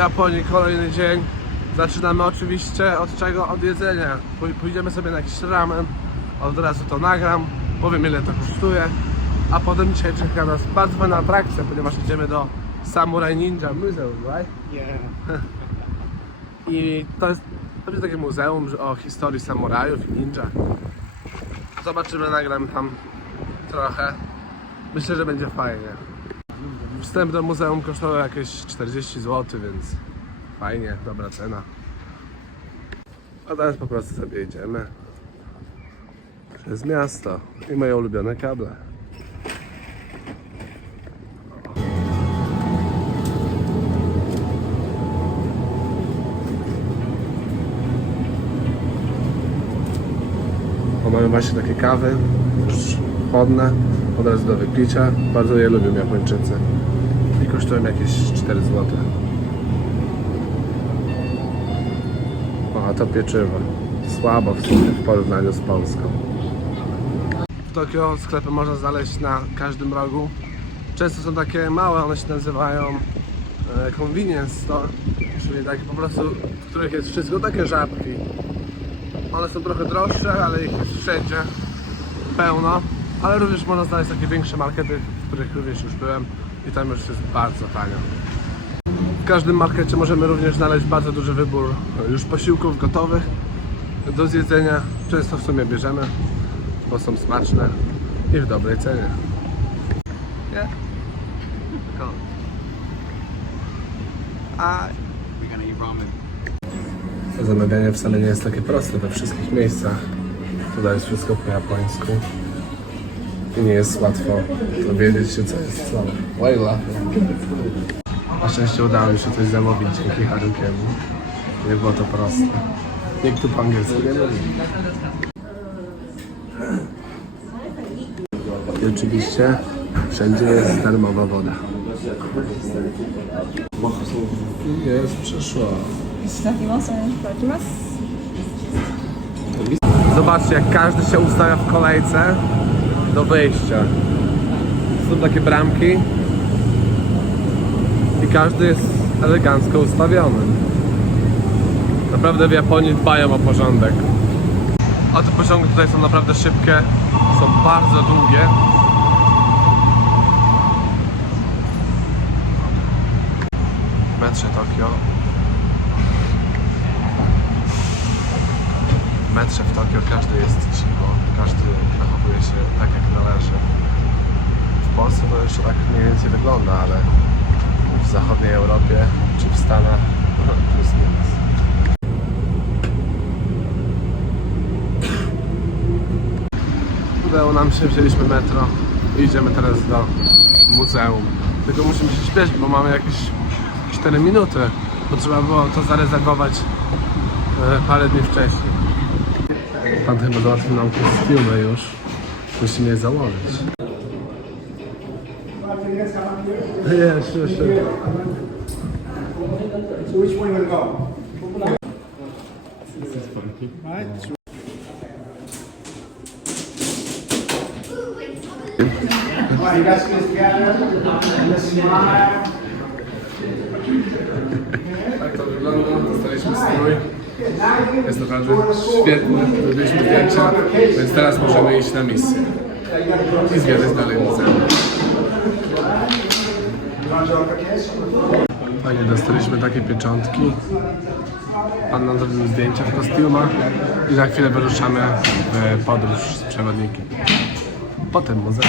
Japonii kolejny dzień. Zaczynamy oczywiście od czego? Od jedzenia. Pójdziemy sobie na jakiś ramen, od razu to nagram, powiem ile to kosztuje, a potem dzisiaj czeka nas bardzo fajna atrakcja, ponieważ idziemy do Samurai Ninja Museum, right? Yeah. I to jest takie muzeum o historii samurajów i ninja. Zobaczymy, nagram tam trochę. Myślę, że będzie fajnie. Wstęp do muzeum kosztował jakieś 40 zł, więc fajnie, dobra cena. A teraz po prostu sobie jedziemy przez miasto i moje ulubione kable. Mamy właśnie takie kawy, już chłodne, od razu do wypicia. Bardzo je lubią Japończycy. I kosztują jakieś 4 zł. O, a to pieczywo. Słabo w sumie w porównaniu z Polską. W Tokio sklepy można znaleźć na każdym rogu. Często są takie małe, one się nazywają convenience store, czyli takie po prostu, w których jest wszystko, takie żabki. One są trochę droższe, ale ich jest wszędzie pełno. Ale również można znaleźć takie większe markety, w których również już byłem i tam już jest bardzo tanio. W każdym markecie możemy również znaleźć bardzo duży wybór już posiłków gotowych do zjedzenia. Często w sumie bierzemy, bo są smaczne i w dobrej cenie. Yeah. Cool. We're gonna eat ramen. Zamawianie wcale nie jest takie proste we wszystkich miejscach. Tutaj jest wszystko po japońsku i nie jest łatwo dowiedzieć się, co jest co. Wajla. Na szczęście udało mi się coś zamówić dzięki Harukiemu. Nie było to proste. Nikt tu po angielsku nie mówi. I oczywiście wszędzie jest darmowa woda. Jest przyszło. Zobaczcie, jak każdy się ustawia w kolejce do wyjścia. Są takie bramki i każdy jest elegancko ustawiony. Naprawdę w Japonii dbają o porządek. A te pociągi tutaj są naprawdę szybkie, są bardzo długie. W metrze Tokio. W metrze w Tokio każdy jest cicho, każdy zachowuje się tak jak należy. W Polsce to jeszcze tak mniej więcej wygląda, ale w zachodniej Europie czy w Stanach plus minus. Udało nam się, wzięliśmy metro i idziemy teraz do muzeum. Tylko musimy się śpieszyć, bo mamy jakieś 4 minuty, bo trzeba było to zarezerwować parę dni wcześniej. Pan chyba załatwił nam kostiumy już. Musimy je założyć. Sure. So which way you want to go? Right. Alright, you guys get together and let's smile. Tak to wygląda, dostaliśmy strój. Jest naprawdę świetny, zrobiliśmy zdjęcia, więc teraz możemy iść na misję i zwiedzać dalej muzeum. Fajnie, dostaliśmy takie pieczątki. Pan nam zrobił zdjęcia w kostiumach i za chwilę wyruszamy w podróż z przewodnikiem. Potem muzeum.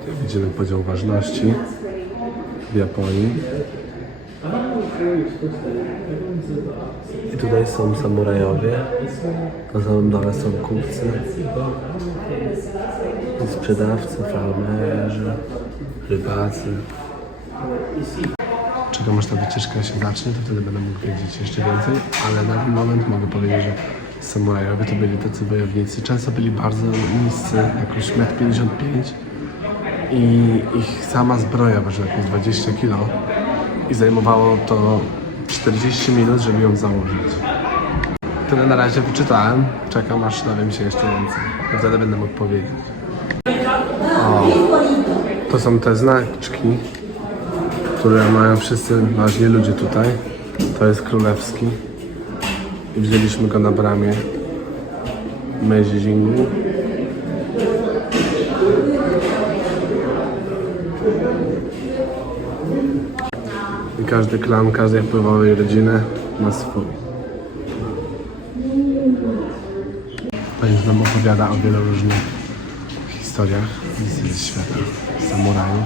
Tutaj widzimy podział ważności w Japonii. I tutaj są samurajowie, na samym dole są kupcy, sprzedawcy, farmerzy, rybacy. Czekam aż ta wycieczka się zacznie, to wtedy będę mógł wiedzieć jeszcze więcej, ale na ten moment mogę powiedzieć, że samurajowie to byli tacy wojownicy. Często byli bardzo niscy, jakoś 1,55 m. i ich sama zbroja ważyła jakieś 20 kg i zajmowało to 40 minut, żeby ją założyć. Tyle na razie wyczytałem, czekam aż dowiem się jeszcze więcej, i wtedy będę mógł powiedzieć. O, to są te znaczki, które mają wszyscy ważni ludzie tutaj. To jest królewski i wzięliśmy go na bramie Meijingu. I każdy klan, każdej wpływowej rodziny ma swój. Pani nam opowiada o wielu różnych historiach ze świata samurajów,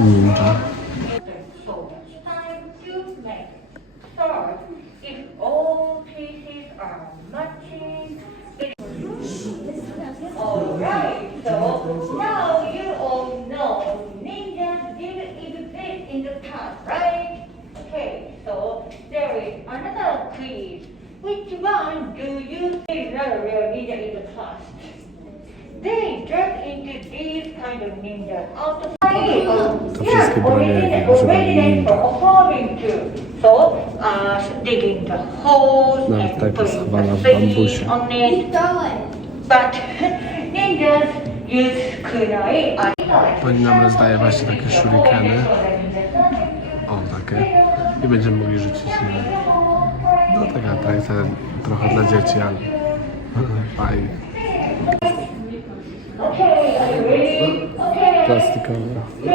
ninja. Time to make. Third, if all pieces are matching, alright, so now you all know ninjas didn't exist in the past, right? Okay, so there is another quiz. Which one do you think is not a real ninja in the past? They dress into these kind of ninjas out of To wszystkie bronie, jakie używali ninja. So, digging the holes Nawet and taka putting schowana the w face bambusie. on it. But ninjas use kunai. Pani nam rozdaje właśnie takie shurikeny. O, takie. I będziemy mogli rzucić nimi. No taka atrakcja trochę dla dzieci, ale fajnie. Okay, are you ready? Okay. Plastikowe. 3,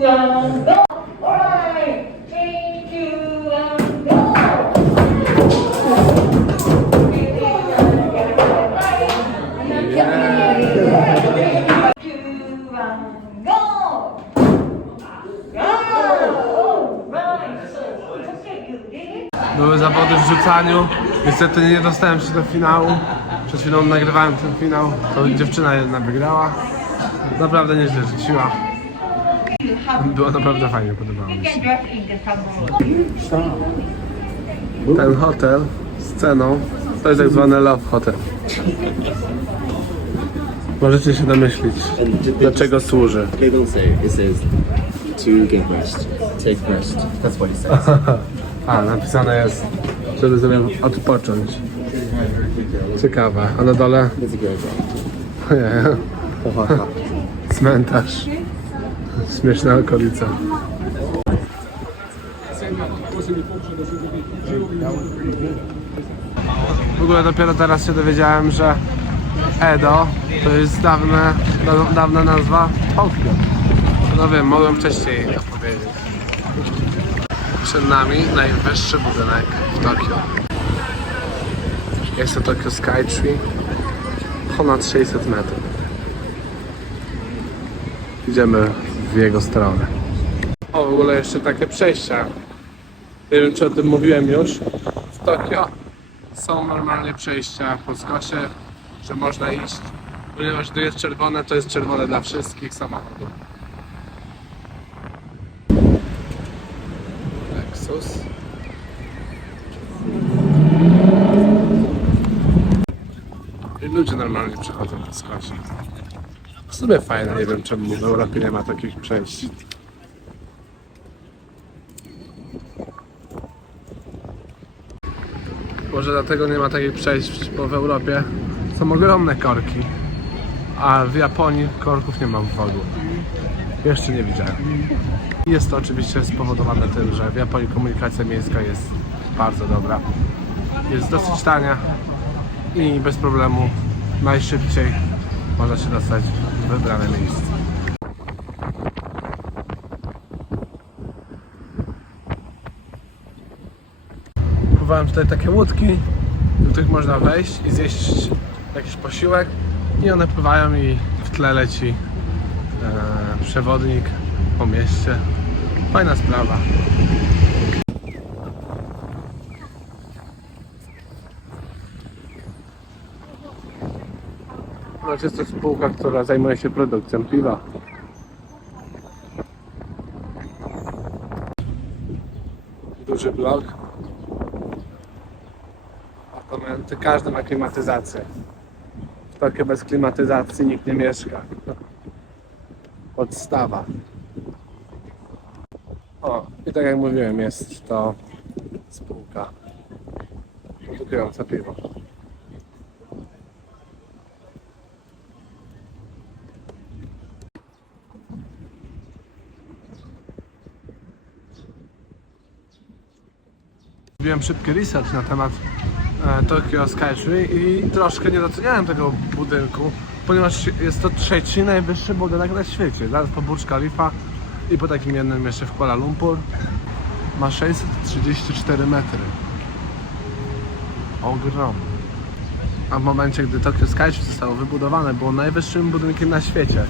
2, 1, go! Alright! 3, 2, 1, go! Były zawody w rzucaniu. Niestety nie dostałem się do finału. Przed chwilą nagrywałem ten finał. To dziewczyna jedna wygrała. Naprawdę nieźle rzuciła. Było naprawdę fajnie, podobało mi się. Ten hotel z ceną to jest tak zwany Love Hotel. Możecie się domyślić, dlaczego służy. They don't say it says to get rest. Take rest. That's what it says. A, napisane jest, żeby sobie odpocząć. Ciekawe. A na dole? It's a graveyard. Ojej. Cmentarz. Śmieszna okolica. W ogóle dopiero teraz się dowiedziałem, że Edo to jest dawna nazwa Tokio. No wiem, mogłem wcześniej opowiedzieć. Przed nami najwyższy budynek w Tokio. Jest to Tokyo Skytree. Ponad 600 metrów. Idziemy w jego stronę. O, w ogóle jeszcze takie przejścia. Nie wiem, czy o tym mówiłem już. W Tokio są normalnie przejścia po skosie, że można iść. Ponieważ tu jest czerwone, to jest czerwone dla wszystkich samochodów. Lexus. I ludzie normalnie przechodzą po skosie. W sumie fajne, nie wiem czemu w Europie nie ma takich przejść. Może dlatego nie ma takich przejść, bo w Europie są ogromne korki, a w Japonii korków nie ma w ogóle. Jeszcze nie widziałem. Jest to oczywiście spowodowane tym, że w Japonii komunikacja miejska jest bardzo dobra. Jest dosyć tania i bez problemu najszybciej można się dostać w wybrane miejsce. Kupowałem tutaj takie łódki, do których można wejść i zjeść jakiś posiłek i one pływają i w tle leci przewodnik po mieście. Fajna sprawa. Jest to spółka, która zajmuje się produkcją piwa. Duży blok. Apartamenty, każdy ma klimatyzację. W Tokio bez klimatyzacji nikt nie mieszka. podstawa. O, i tak jak mówiłem, jest to spółka produkująca piwo. Zrobiłem szybki research na temat Tokyo Skytree i troszkę nie doceniałem tego budynku, ponieważ jest to trzeci najwyższy budynek na świecie, zaraz po Burj Khalifa i po takim jednym jeszcze w Kuala Lumpur. Ma 634 metry. Ogrom. A w momencie, gdy Tokyo Skytree zostało wybudowane, było najwyższym budynkiem na świecie.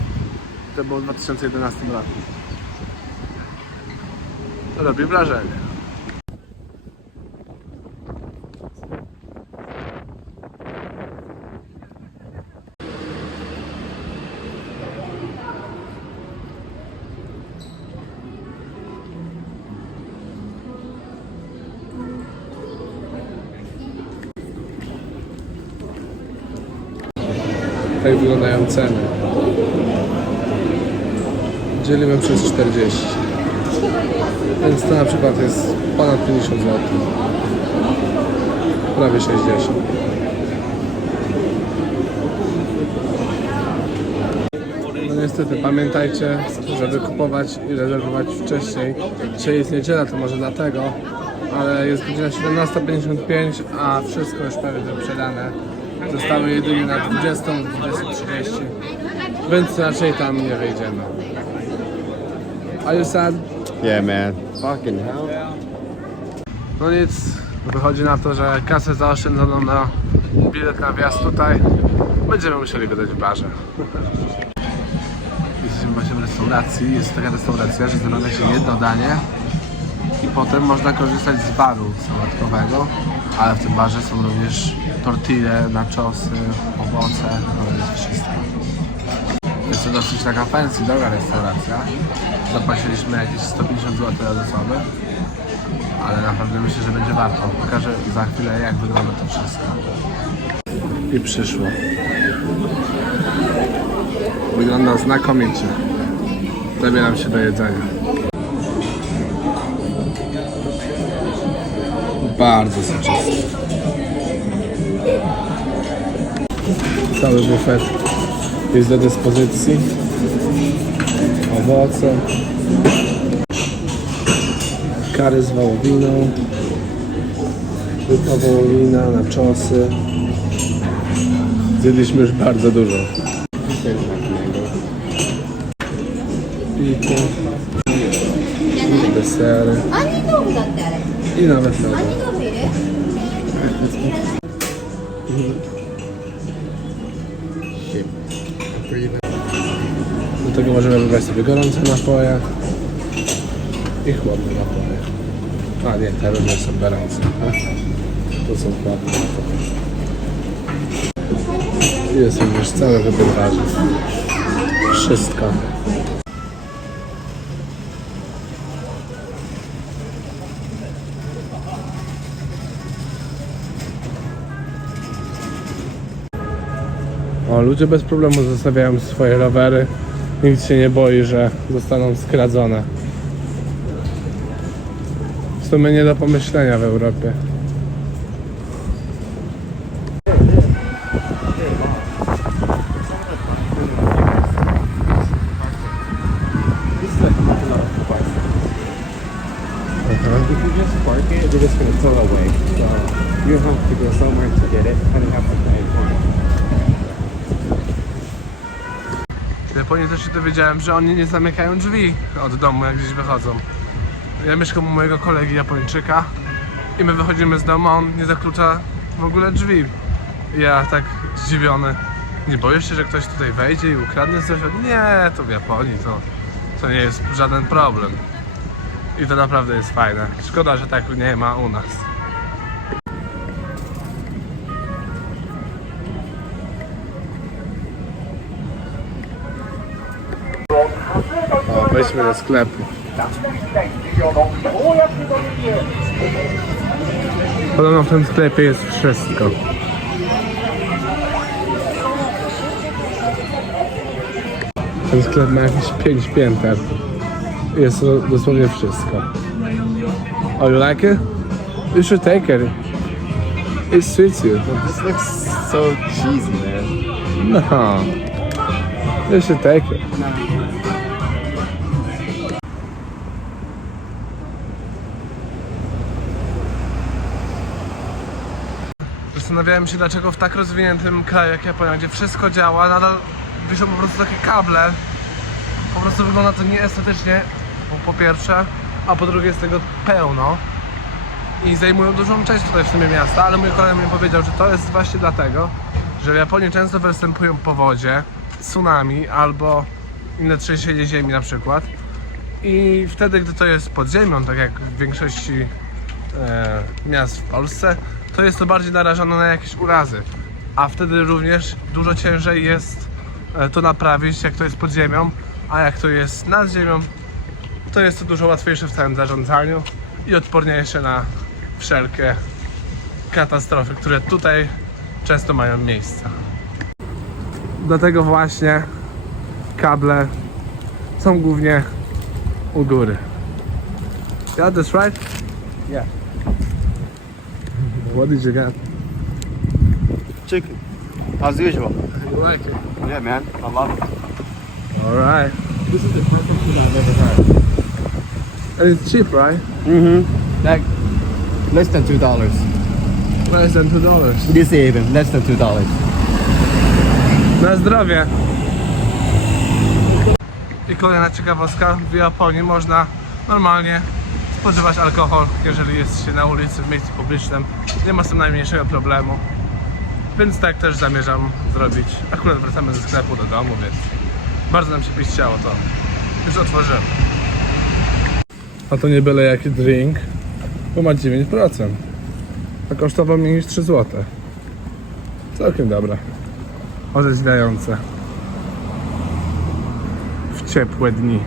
To było w 2011 roku. To robi wrażenie. Tak wyglądają ceny. Dzielimy przez 40. Więc to na przykład jest ponad 50 zł. Prawie 60. No niestety pamiętajcie, żeby kupować i rezerwować wcześniej. Dzisiaj jest niedziela, to może dlatego, ale jest godzina 17:55, a wszystko już prawie wyprzedane. Zostały jedynie na 20, 20:30, więc raczej tam nie wejdziemy. Are you sad? Yeah, man. Fucking hell. No nic, wychodzi na to, że kasę zaoszczędzoną na bilet na wjazd tutaj będziemy musieli wydać w barze. Jesteśmy właśnie w restauracji. Jest taka restauracja, że zamawia się jedno danie i potem można korzystać z baru sałatkowego, ale w tym barze są również tortille, nachosy, owoce, no jest wszystko. Jest to dosyć taka fancy, droga restauracja. Zapłaciliśmy jakieś 150 zł od osoby, ale naprawdę myślę, że będzie warto. Pokażę za chwilę, jak wygląda to wszystko. I przyszło. Wygląda znakomicie. Zabieram się do jedzenia. Bardzo soczysty. Cały bufet jest do dyspozycji. Owoce. Kary z wołowiną. Ryba wołowina, nachosy. Zjedliśmy już bardzo dużo. Piwo. Desery. 杏仁豆腐だってあれ。 I na wesele. 杏仁豆腐入れ。 Do tego możemy wybrać sobie gorące napoje i chłodne napoje. A nie, te również są gorące. To są chłodne napoje. I jest również cały wybór warzyw. Wszystko. O, ludzie bez problemu zostawiają swoje rowery. Nikt się nie boi, że zostaną skradzone. W sumie nie do pomyślenia w Europie. If you just park it, they're just gonna tow away. So you have to go somewhere to get it and you have to pay for it. W Japonii też się dowiedziałem, że oni nie zamykają drzwi od domu, jak gdzieś wychodzą. Ja mieszkam u mojego kolegi Japończyka i my wychodzimy z domu, a on nie zaklucza w ogóle drzwi. I ja tak zdziwiony. Nie boisz się, że ktoś tutaj wejdzie i ukradnie coś? Nie, to w Japonii to nie jest żaden problem. I to naprawdę jest fajne. Szkoda, że tak nie ma u nas. O, wejdźmy do sklepu. Podobno w tym sklepie jest wszystko. Ten sklep ma jakieś 5 pięter. Jest to dosłownie wszystko. Oh, you like it? You should take it. It suits you. This looks so cheesy, man. No. You should take it. Zastanawiałem się, dlaczego w tak rozwiniętym kraju jak Japonia, gdzie wszystko działa, nadal wiszą po prostu takie kable. Po prostu wygląda to nieestetycznie, po pierwsze, a po drugie jest tego pełno. I zajmują dużą część tutaj w sumie miasta, ale mój kolega mi powiedział, że to jest właśnie dlatego, że w Japonii często występują powodzie, tsunami albo inne trzęsienie ziemi na przykład. I wtedy, gdy to jest pod ziemią, tak jak w większości miast w Polsce, to jest to bardziej narażone na jakieś urazy. A wtedy również dużo ciężej jest to naprawić, jak to jest pod ziemią, a jak to jest nad ziemią, to jest to dużo łatwiejsze w całym zarządzaniu i odporniejsze na wszelkie katastrofy, które tutaj często mają miejsce. Dlatego właśnie kable są głównie u góry. Yeah, that's right? Yeah. What did you get? Chicken. As usual. You like it? Yeah, man. I love it. Alright. This is the perfect food I've ever had. And it's cheap, right? Mm-hmm. Like, less than $2. Less than $2. This even, less than $2. Na zdrowie! I kolejna ciekawostka, w Japonii można normalnie spożywać alkohol, jeżeli jest się na ulicy, w miejscu publicznym. Nie ma z tym najmniejszego problemu. Więc tak też zamierzam zrobić. Akurat wracamy ze sklepu do domu, więc bardzo nam się pić chciało, to już otworzyłem. A to nie byle jaki drink, bo ma 9%. A kosztował mniej niż 3 zł. Całkiem dobre. Orzeźwiające. W ciepłe dni.